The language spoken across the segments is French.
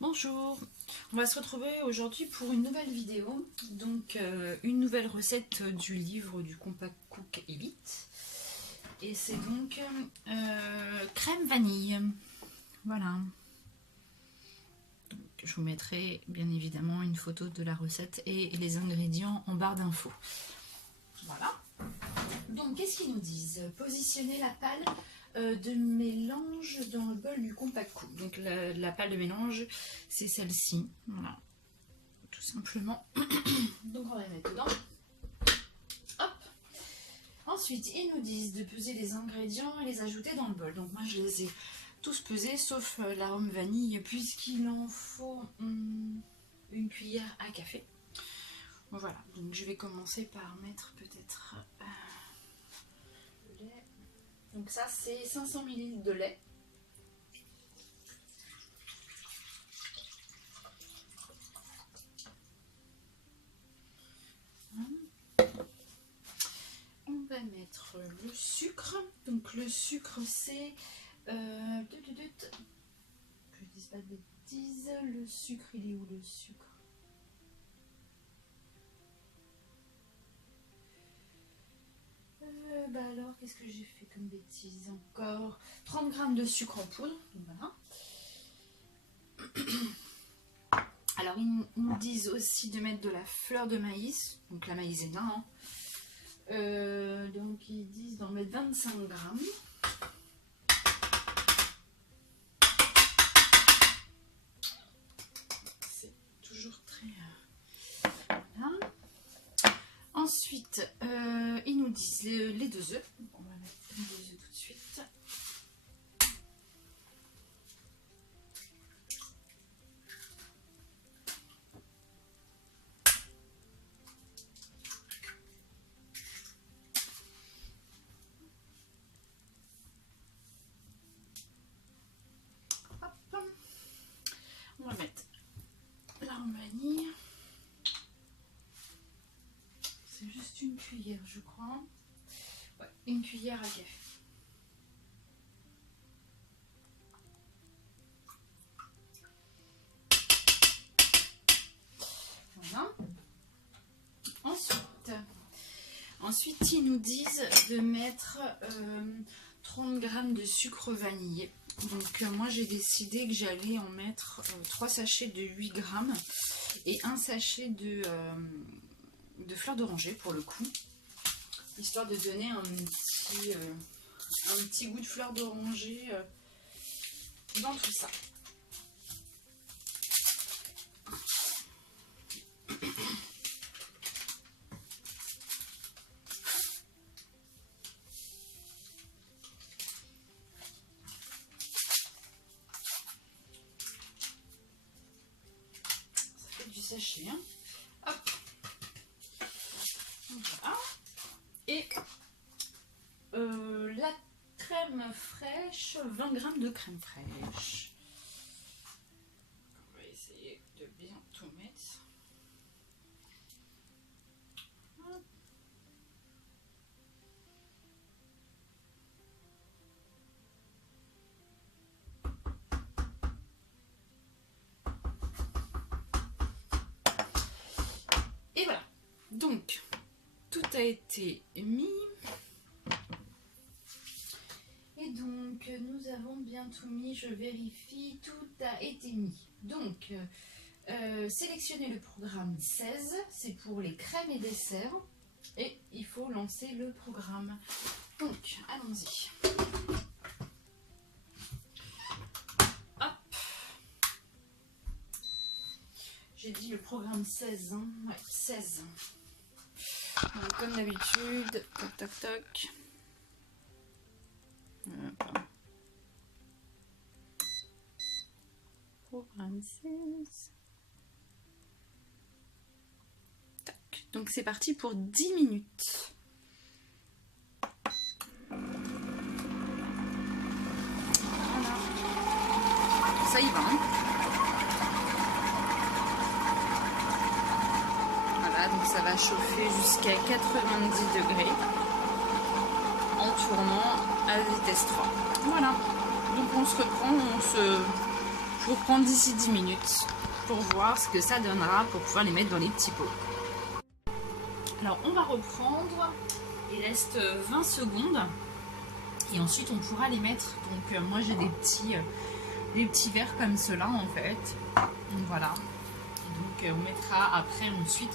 Bonjour, on va se retrouver aujourd'hui pour une nouvelle vidéo, donc une nouvelle recette du livre du Compact Cook Elite, et c'est donc crème vanille, voilà. Donc, je vous mettrai bien évidemment une photo de la recette et les ingrédients en barre d'infos. Voilà, donc qu'est-ce qu'ils nous disent? Positionner la palle de mélange dans le bol du Compact Cook. Donc la palle de mélange, c'est celle-ci, voilà, tout simplement. Donc on va la mettre dedans. Hop. Ensuite, ils nous disent de peser les ingrédients et les ajouter dans le bol. Donc moi je les ai tous pesés, sauf l'arôme vanille, puisqu'il en faut une cuillère à café. Voilà, donc je vais commencer par mettre peut-être le lait. Donc ça c'est 500 ml de lait. On va mettre le sucre. Donc le sucre c'est... que je dise pas de bêtises. Le sucre, il est où le sucre? Bah alors, qu'est-ce que j'ai fait comme bêtise encore? 30 g de sucre en poudre, donc voilà. Alors, ils nous disent aussi de mettre de la fleur de maïs, donc la maïzena. Hein. Donc, ils disent d'en mettre 25 g. C'est toujours très... Voilà. Ensuite, ils nous disent les 2 œufs. On va mettre les 2 œufs tout de suite. Hop. On va mettre l'arôme vanille. C'est juste une cuillère, je crois. Ouais, une cuillère à café. Voilà. Ensuite, ils nous disent de mettre 30 g de sucre vanillé. Donc moi j'ai décidé que j'allais en mettre 3 sachets de 8 g et un sachet de fleurs d'oranger pour le coup, histoire de donner un petit goût de fleurs d'oranger dans tout ça. Ça fait du sachet, hein. Hop. Voilà. Et la crème fraîche, 20 g de crème fraîche. On va essayer de bien tout mettre. Hop. Et voilà. Donc, tout a été mis. Et donc, nous avons bien tout mis. Je vérifie, tout a été mis. Donc, sélectionnez le programme 16. C'est pour les crèmes et desserts. Et il faut lancer le programme. Donc, allons-y. Hop. J'ai dit le programme 16. Hein. Ouais, 16. Donc, comme d'habitude, toc toc toc. Programme 16. Tac. Donc c'est parti pour 10 minutes. Voilà. Ça y va. Hein. Voilà, donc ça va chauffer jusqu'à 90 degrés en tournant à vitesse 3. Voilà. Donc on se reprend, Je reprends d'ici 10 minutes pour voir ce que ça donnera pour pouvoir les mettre dans les petits pots. Alors on va reprendre, il reste 20 secondes et ensuite on pourra les mettre. Donc moi j'ai des petits verres comme cela en fait. Donc voilà. Et donc on mettra après ensuite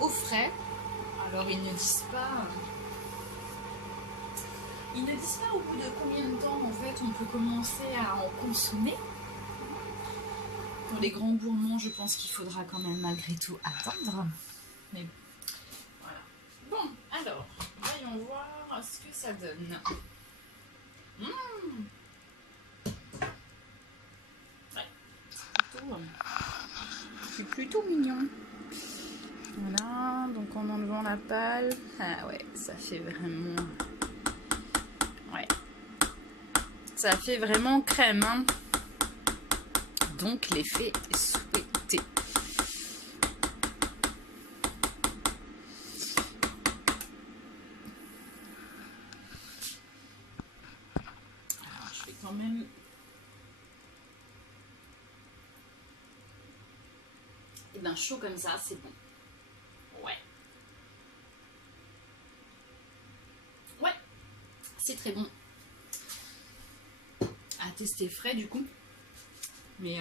au frais. Alors ils ne disent pas au bout de combien de temps en fait on peut commencer à en consommer. Pour les grands gourmands, je pense qu'il faudra quand même malgré tout attendre. Mais voilà. Bon, alors, voyons voir ce que ça donne. Ouais, c'est plutôt mignon. Voilà, donc en enlevant la pâle. Ah ouais, ça fait vraiment... Ouais. Ça fait vraiment crème, hein. Donc l'effet souhaité. Alors je vais quand même... Et bien chaud comme ça, c'est bon. Ouais. Ouais, c'est très bon. À tester frais du coup. Mais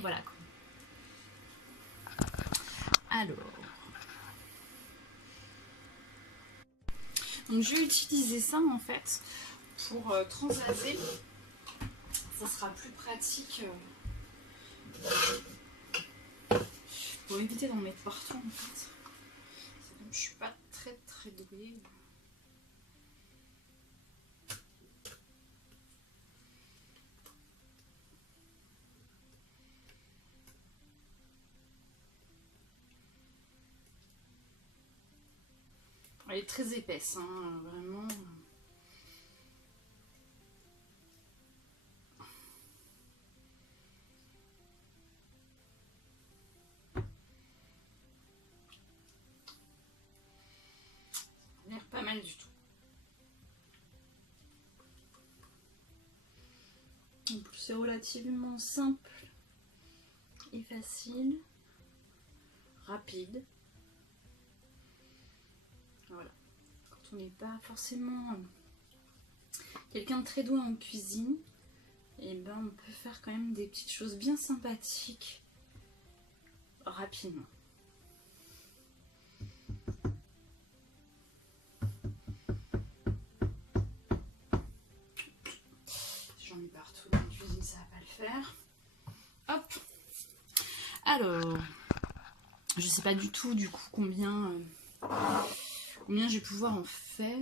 voilà quoi. Alors, donc je vais utiliser ça en fait pour transvaser. Ça sera plus pratique pour éviter d'en mettre partout en fait. Je suis pas très douée. Elle est très épaisse, hein, vraiment. Ça a l'air pas mal du tout. En plus, c'est relativement simple et facile, rapide. Voilà. Quand on n'est pas forcément quelqu'un de très doué en cuisine, et ben on peut faire quand même des petites choses bien sympathiques rapidement. Si j'en ai partout dans la cuisine, ça va pas le faire. Hop. Alors, je sais pas du tout du coup combien je vais pouvoir en faire.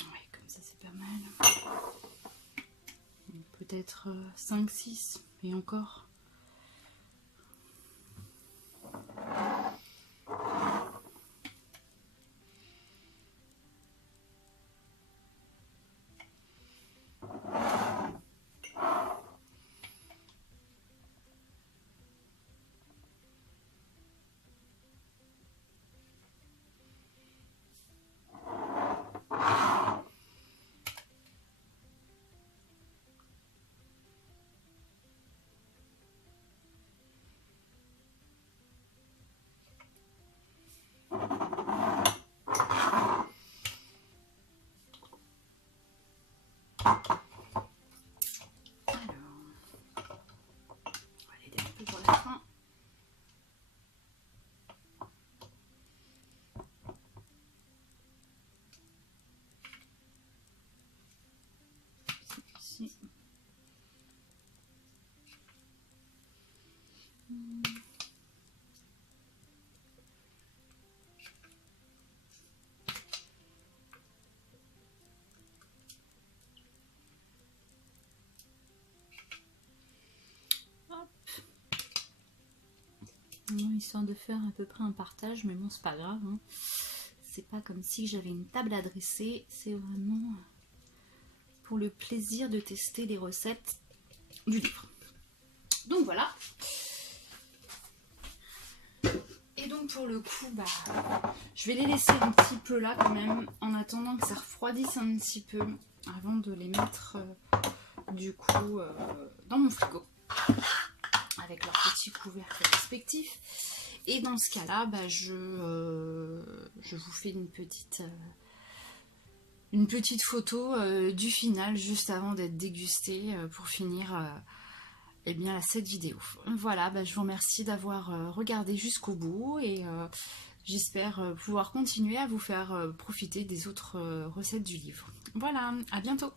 Ouais, comme ça c'est pas mal. Peut-être 5-6 et encore. Histoire de faire à peu près un partage, mais bon c'est pas grave, hein. C'est pas comme si j'avais une table à dresser, c'est vraiment pour le plaisir de tester les recettes du livre. Donc voilà. Et donc pour le coup, bah, je vais les laisser un petit peu là quand même, en attendant que ça refroidisse un petit peu, avant de les mettre du coup dans mon frigo, avec leurs petits couvercles respectifs. Et dans ce cas-là, bah, je vous fais une petite photo du final, juste avant d'être dégusté, pour finir eh bien, cette vidéo. Voilà, bah, je vous remercie d'avoir regardé jusqu'au bout, et j'espère pouvoir continuer à vous faire profiter des autres recettes du livre. Voilà, à bientôt!